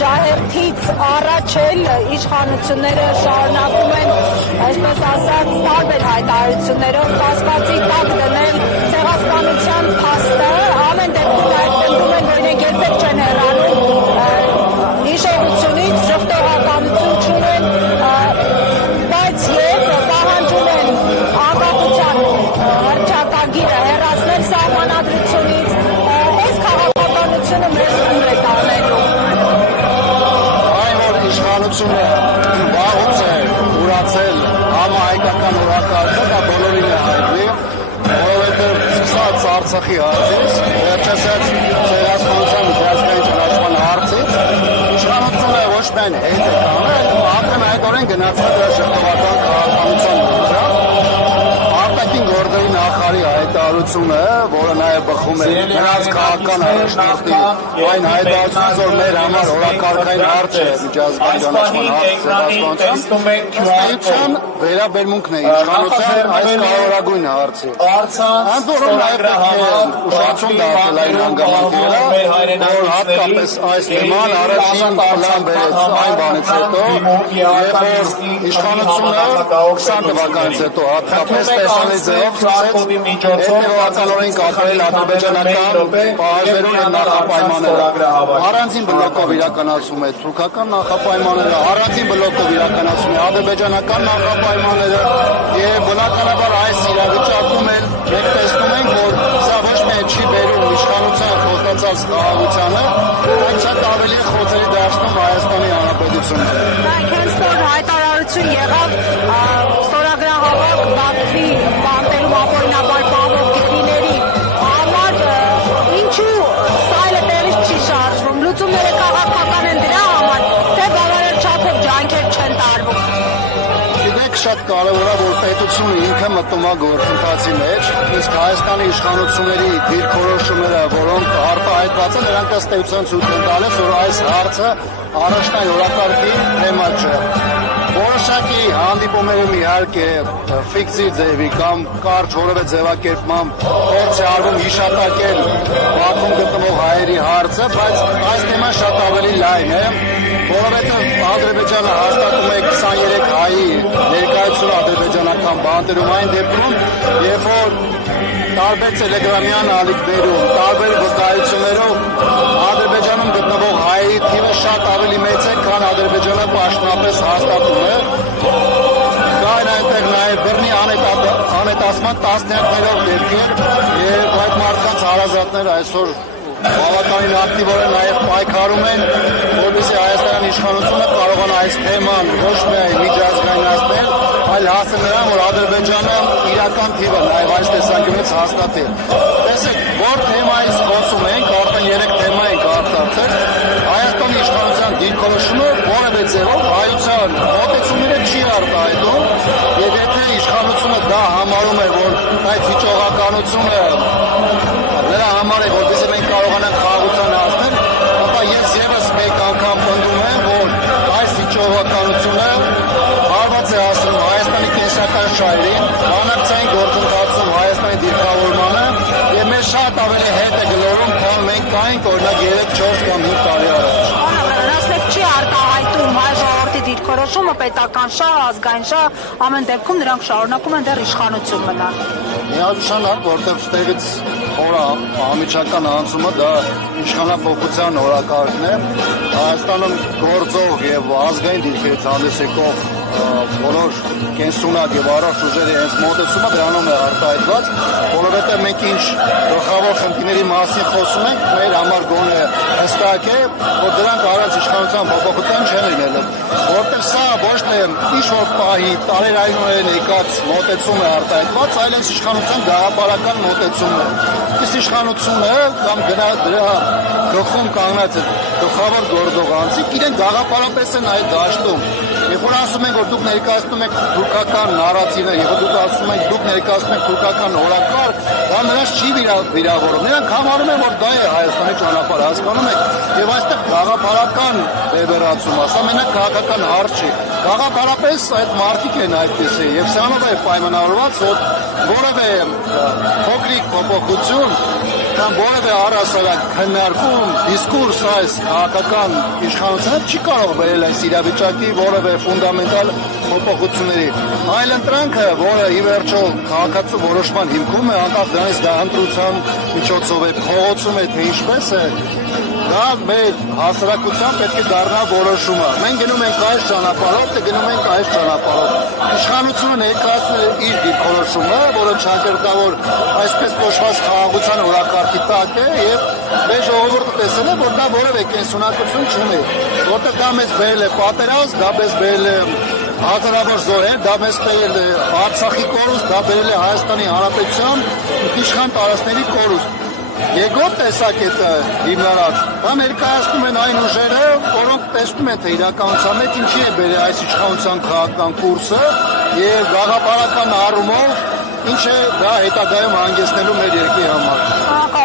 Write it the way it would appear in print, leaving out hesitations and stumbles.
ջահերթից առաջ էլ իշխանությունները շարունակում են, այսպես ասած, տարբեր հայտարարություններով կասկածի տակ դնել ցեղասպանության փաստը, ամեն դեպքում նաև պնդում են, որ իրենք երբեք չեն հեռանում հիշողությունից, ժխտողականություն չունեն, բայց եւ պահանջում են անկախության հռչակագիրը հեռացնել սահմանադրությունից, այս քաղաքականությունը մեզ ուր է տանելու։ Այն որ իշխանությունը վաղուց է ուրացել համահայկական օրակարգը, դա բոլորին է հայտնի, որովհետև սկսած Արցախի հարցից, վերջացած ցեղասպանության միջազգային ճանաչման հարցից, իշխանությունը ոչ միայն հետ է տանել, ակնհայտորեն գնացել դրա ժխտողական քաղաքականության ուղղությամբ, արտաքին գործերի նախարարի հայտարարությունը, որը նաև բխում է նրանց քաղաքական առաջնորդի այն հայտարարությունից, որ մեր համար օրակարգային հարց է միջազգային ճանաչման հարցը, վերաբերմունքն է իշխանության այս կարևորագույն հարցի։ Ընդ որում նաև պետք է ուշադրություն դարձնել այն հանգամանքները, որ հատկապես այս թեման առաջին պլան բերեց այն բանից հետո, երբ որ իշխանությունը 20 թվականից հետո հատկապես տեսանի ձևով սկսեց հետևականորեն կատարել ադրբեջանական պահանջներուն եւ նախապայմանները։ Առանձին բլոկով իրականացում է թուրքական նախապայմանները, առանձին բլոկով իրականացում է ադրբեջանական նախապայմանները եւ բնականաբար այս իրավիճակում էլ մենք տեսնում ենք, որ սա ոչ միայն չի բերում իշխանության խոստացած խաղաղությանը, այլ շատ ավելի է խոցելի դարձնում Հայաստանի Հանրապետությունը։ Բայց հենց որ հայտարարություն եղավ ստորագրահավաք Բաքվի բանտերում ապօրինաբար պահվող գերիների համար, ինչու սա էլ տեղից չի շարժվում, լուծումները քաղաքական են դրա համար, թե բավարար չափով ջանքեր չեն տարվում։ Գիտեք, շատ կարևոր է, որ պետությունը ինքը մտնում է գործընթացի մեջ, իսկ Հայաստանի իշխանությունների դիրքորոշումները, որոնք արտահայտված են, նրանք ըստ էության ցույց են տալիս, որ այս հարցը առաջնային օրակարգի թեմա չէ։ Որոշակի հանդիպումներում իհարկե ֆիկցիվ ձևի կամ կարճ որևէ ձևակերպմամբ փորձ է արվում հիշատակել Բաքվում գտնվող հայերի հարցը, բայց այս թեման շատ ավելի լայն է, որովհետև Ադրբեջանը հաստատում է 23 հայի ներկայությունը ադրբեջանական բանտերում այն դեպքում, երբ որ տարբեր տելեգրամյան ալիքներում, տարբեր վկայություններով Ադրբեջանում գտնվող հայերի թիվը շատ ավելի մեծ է, քան Ադրբեջանը պաշտոնապես հաստատում է։ Կային այնտեղ նաև բռնի անհետացման տասնյակներով դեպքեր եւ այդ մարդկանց հարազատները այսօր բավականին ակտիվորեն նաև պայքարում են, որպեսզի Հայաստանի իշխանությունը կարողանա այս թեման ոչ միայն միջազգայնացնել, այլ հասնել նրան, որ Ադրբեջանը իրական թիվը նաև այս տեսանկյունից հաստատի։ Տեսեք, որ թեմայից խոսում ենք, արդեն 3 թեմա ենք արտարցել, Հայաստանի իշխանության դիրքորոշումը որևէ ձևով հայության մոտեցումները չի արտահայտում, եւ եթե իշխանությունը դա համարում է, որ այդ հիճողականությունը նրա համար է, որպեսզի մենք կարողանանք խաղաղության հասնել, ապա ես եւս մեկ անգամ պնդում եմ, որ այս հիճողականությունը հարված է հասնում Հայաստանի կենսական շահերին, բանակցային գործընթացում Հայաստանի դիրքավորմանը եւ մեր շատ ավելի հետ է գլորում, քան մենք կայինք օրինակ 3-4 կամ 5 տարի առաջ։ Չի արտահայտում հայ ժողովրդի դիրքորոշումը, պետական շահ, ազգային շահ, ամեն դեպքում նրանք շարունակում են դեռ իշխանություն մնալ։ Միանշանակ, որտեղ ստեղից խորը անմիջական անցումը դա իշխանափոխության օրակարգն է, Հայաստանում գործող եւ ազգային դիրքերից հանդես եկող բոլոր կենսունակ եւ առողջ ուժերի հենց մոտեցումը դրանով է արտահայտված, որովհետեւ մենք ինչ գլխավոր խնդիրների մասին խոսում ենք, մեր համար գոնե հստակ է, որ դրանք առանց իշխանության փոփոխության չեն լինելու, որտեղ սա ոչ թե ինչ-որ պահի տարերայնորեն եկած մոտեցում է արտահայտված, այլ հենց իշխանության գաղափարական մոտեցումն է։ Իսկ իշխանությունը կամ դրա գլխում կանգնած գլխավոր գործող անձիկ իրենք գաղափարապես են այդ դաշտում։ Երբ որ ասում են, որ դուք ներկայացնում եք թուրքական նարատիվը, եւ դուք ասում եք դուք ներկայացնում եք թուրքական օրակարգ, դա նրանց չի վիրավորում։ Նրանք համարում են, որ դա է Հայաստանի ճանապարհը, հասկանում եք, եւ այստեղ գաղափարական բևեռացում, ասա մենակ քաղաքական հարց չի։ Գաղափարապես այդ մարդիկ են այդպեսի եւ սրանով է պայմանավորված, որ որևէ փոքրիկ փոփոխություն անգամ որևէ առհասարակ քննարկում, դիսկուրս այս քաղաքական իշխանությունը չի կարող բերել այս իրավիճակի որևէ ֆունդամենտալ փոփոխությունների։ Այլ ընտրանքը, որը ի վերջո քաղաքացու որոշման հիմքում է, անկախ դրանից դա ընտրության միջոցով է, փողոցում է, թե ինչպես է, դա մեր հասարակության պետք է դառնա որոշումը։ Մենք գնում ենք այս ճանապարհով, թե գնում ենք այս ճանապարհով։ Իշխանությունը ներկայացնել է իր դիրքորոշումը, որը ճակերտավոր այսպես կոչված խաղաղության օրակարգի տակ է եւ մեր ժողովուրդը տեսել է, որ դա որևէ կենսունակություն չունի, որտեղ դա մեզ բերել է պատերազմ, դա մեզ բերել է հազարավոր զոհեր, դա մեզ բերել է Արցախի կորուստ, դա բերել է Հայաստանի Հանրապետության իշխան տարածքների կորուստ։ Երկրորդ տեսակետը հիմնարար, դա ներկայացնում են այն ուժերը, որոնք տեսնում են, թե իրականության մեջ ինչի է բերել այս իշխանության քաղաքական կուրսը եւ գաղափարական առումով ինչ է դա հետագայում հանգեցնելու մեր երկրի համար։